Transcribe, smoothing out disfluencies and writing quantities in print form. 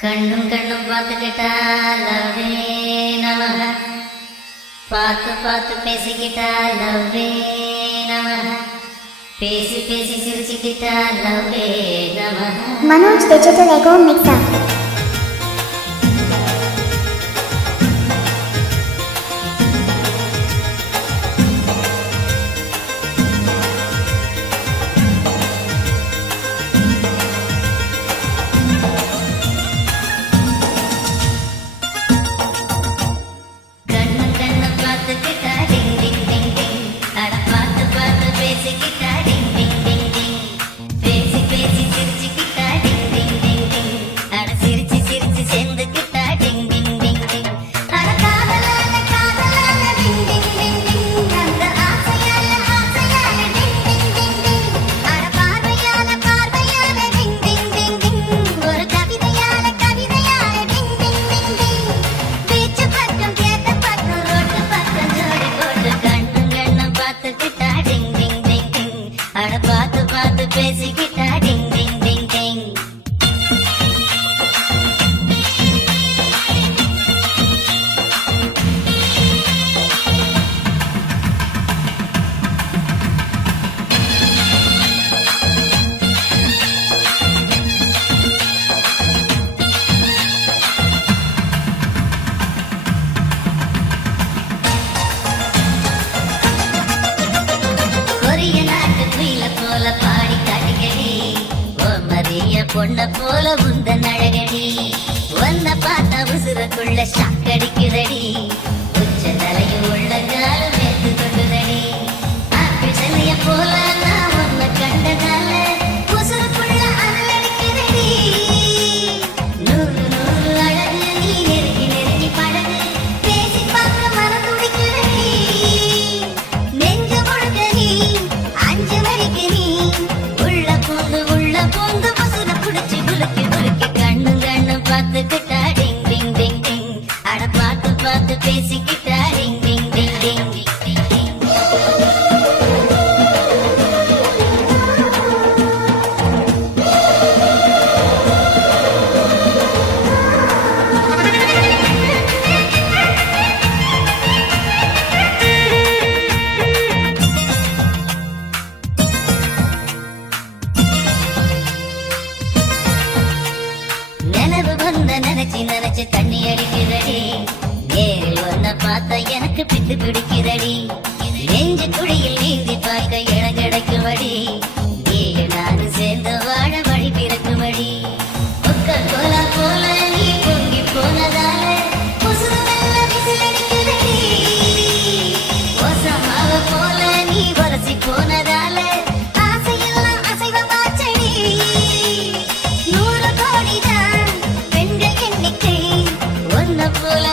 கண்ணும் கண்ணும் பார்த்துக்கிட்டா லவ்வே நமக, பார்த்து பார்த்து பேசிக்கிட்டா லவ்வே நமக, பேசி பேசி சிரிச்சுக்கிட்டா லவ்வே நமக. Manoj digital echo mixer. பார்த்து பார்த்து பேசிக்கிட்டா டிங் டிங் டிங் டிங். போல பாடி காட்டுகடி ஓ மரிய பொண்ண போல உந்த நழகடி, ஒன்ன பார்த்தா உசுரக்குள்ள ஷாக்கடிக்குதடி, உச்ச தலையும் உள்ள காலம் மேத்து கொண்டுதடி, ஆப்பிள் சென்னைய போல நான் ஒன்ன கண்டதால உசுரக்குள்ள அனலடிக்குதடி, நூறு நூறு அழகு நீ நெருங்கி நெருங்கி பழகு, பேசி பார்க்க மனம் துடிக்குதடி, நெஞ்ச முழுக்க நீ அஞ்சு மணிக்கு நீ உள்ள பூந்து பசுல புடிச்சு குலுக்கி குலுக்கி கண்ணு கண்ணு பார்த்துக்கிட்டா டிங் டிங் டிங் டிங். அட பார்த்து பார்த்து பேசிக்கிட்டா டிங் டிங் டிங் டிங் டிங் டிங். நினைச்சு நினைச்சு தண்ணி அடிக்குதடி, நேரில் ஒன்ன பார்த்தா எனக்கு பித்து பிடிக்குதடி, நெஞ்சு குழியில் நீந்தி பார்க்க இடம் கிடைக்குமடி, நீயும் நானும் சேர்ந்து வாழ வழி பிறக்குமடி, கொக்க கோலா போல நீ பொங்கி போனதால உசுரெல்லாம் விசிலடிக்குதடி, ஓசமாவ போல நீ வலசி போனதால ஆசையெல்லாம் அசைவமாச்சடி, 100 கோடிதான் ஒன்ன போல